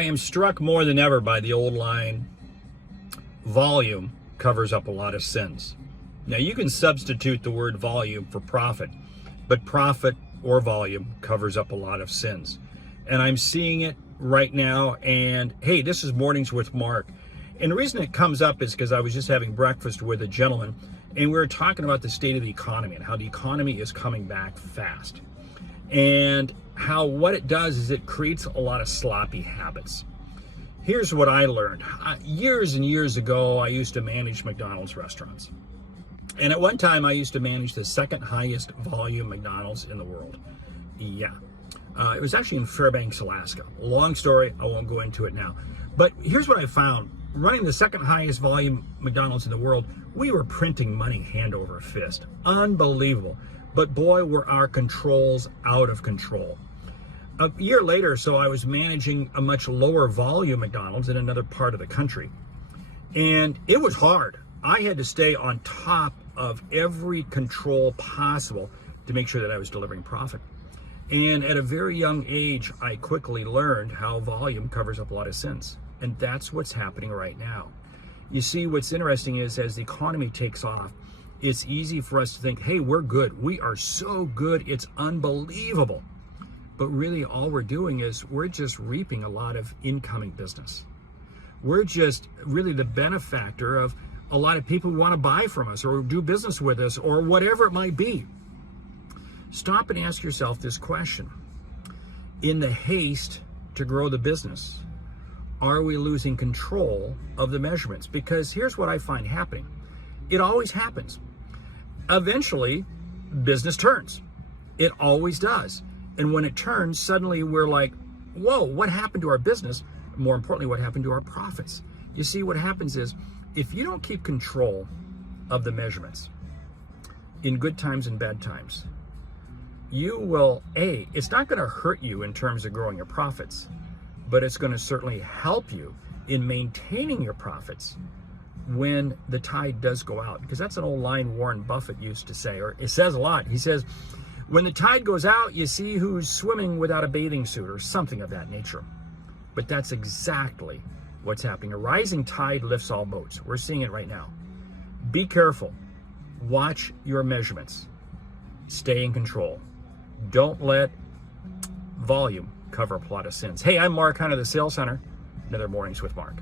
I am struck more than ever by the old line, volume covers up a lot of sins. Now you can substitute the word volume for profit, but profit or volume covers up a lot of sins. And I'm seeing it right now. And hey, this is Mornings with Mark. And the reason it comes up is because I was just having breakfast with a gentleman and we were talking about the state of the economy and how the economy is coming back fast. And how what it does is it creates a lot of sloppy habits. Here's what I learned. Years and years ago, I used to manage McDonald's restaurants. And at one time, I used to manage the second highest volume McDonald's in the world. Yeah. It was actually in Fairbanks, Alaska. Long story, I won't go into it now. But here's what I found. Running the second highest volume McDonald's in the world, we were printing money hand over fist. Unbelievable. But boy, were our controls out of control. A year later, so I was managing a much lower volume McDonald's in another part of the country. And it was hard. I had to stay on top of every control possible to make sure that I was delivering profit. And at a very young age, I quickly learned how volume covers up a lot of sins. And that's what's happening right now. You see, what's interesting is as the economy takes off, it's easy for us to think, hey, we're good. We are so good. It's unbelievable. But really all we're doing is we're just reaping a lot of incoming business. We're just really the benefactor of a lot of people who want to buy from us or do business with us or whatever it might be. Stop and ask yourself this question. In the haste to grow the business, are we losing control of the measurements? Because here's what I find happening. It always happens. Eventually, business turns. It always does. And when it turns, suddenly we're like, whoa, what happened to our business? More importantly, what happened to our profits? You see, what happens is, if you don't keep control of the measurements in good times and bad times, you will, it's not going to hurt you in terms of growing your profits, but it's going to certainly help you in maintaining your profits when the tide does go out. Because that's an old line Warren Buffett used to say, or it says a lot. He says, when the tide goes out, you see who's swimming without a bathing suit or something of that nature. But that's exactly what's happening. A rising tide lifts all boats. We're seeing it right now. Be careful. Watch your measurements. Stay in control. Don't let volume cover up a lot of sins. Hey, I'm Mark Hunter, the Sales Center. Another Mornings with Mark.